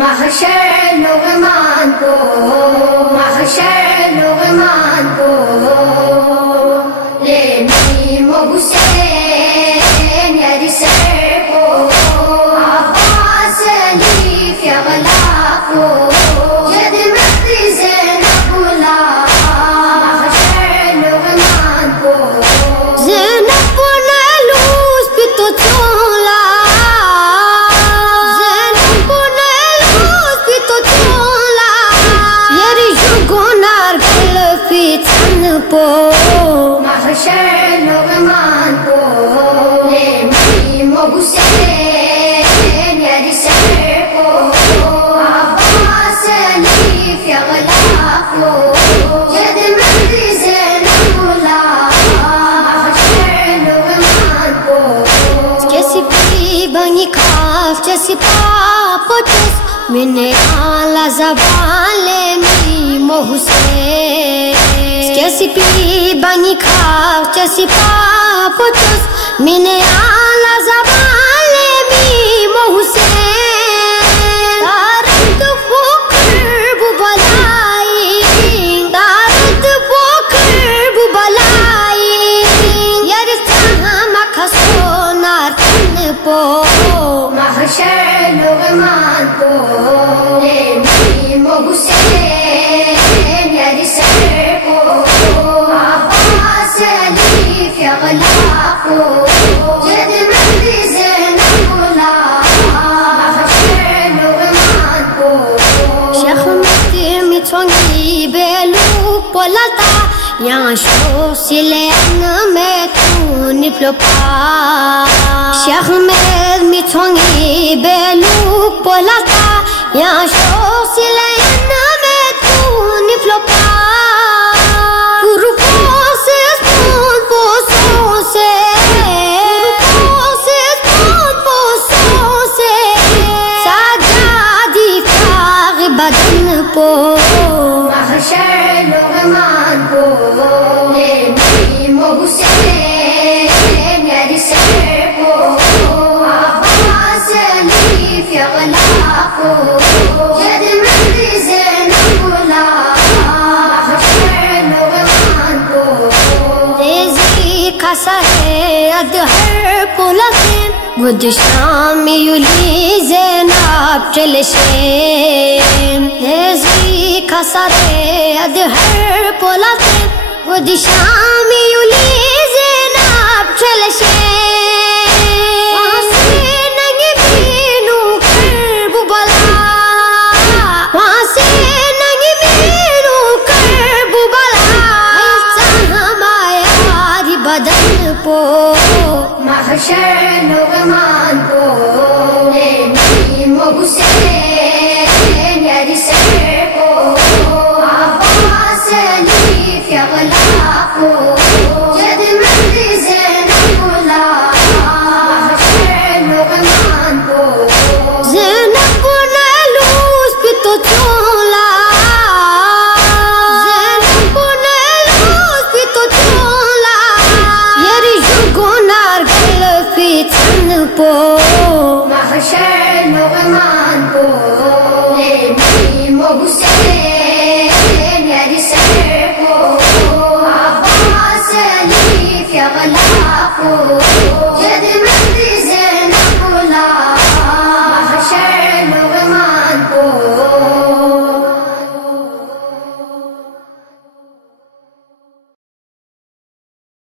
محشر لغمان کو، محشر لغمان کو لے حسین یاری سر کو، عباس علی فی اغلا کو، جد مہد زینب بلا محشر لغمان کو، زینب نالوس پی تو چولا، زینب نالوس پی تو چولا، یاری جگونار گل فی چن پو، محشر لغمان کو لے حسین یاری سر کو، عباس علی فی اغلا کو، جد مہد زینب بلا محشر لغمان کو، کسی پی بنی کاف جیسی پاپ جس منے آلہ زبان لے میم و حسین، کسی پی بنی کاف جیسی پاپ جس منے آلہ زبان لے میم و حسین، دارد وہ کرب بلائی، دارد وہ کرب بلائی، یار چاہاں مکھسو نارتن پو، محشر لغمان کو لے حسین یاری سر کو، عباس علی فی اغلا کو، جد مہد زینب بلا محشر لغمان کو، شیخ مہدی میتونگی بیلو پولتا، یہاں شو سلین میں تو نپلو پا، شیخ مہدی میتونگی بیلو پولتا، یہاں شو سلین میں تو نپلو پا، محشر لغمان کو لے حسین یاری سر کو، عباس علی فی اغلا کو، جد مہد زینب بلا محشر لغمان کو، تیزی کا سید ہر پولتیں گد شامی یولی زینب چلشیں، تیزی کا سید ہر پولتیں گد شامی یولی زینب چلشیں، وہاں سے نگی بینو کرب بلا، وہاں سے نگی بینو کرب بلا، ایسا ہماری بدن پو، محشر لغمان کو لے حسین یاری سر کو، عباس علی فی اغلا کو، جد مہد زینب بلا محشر لغمان کو، زینب نالوس پی تو چولا، زینب نالوس پی تو چولا، یاری جگونار گل فی چن پو، محشر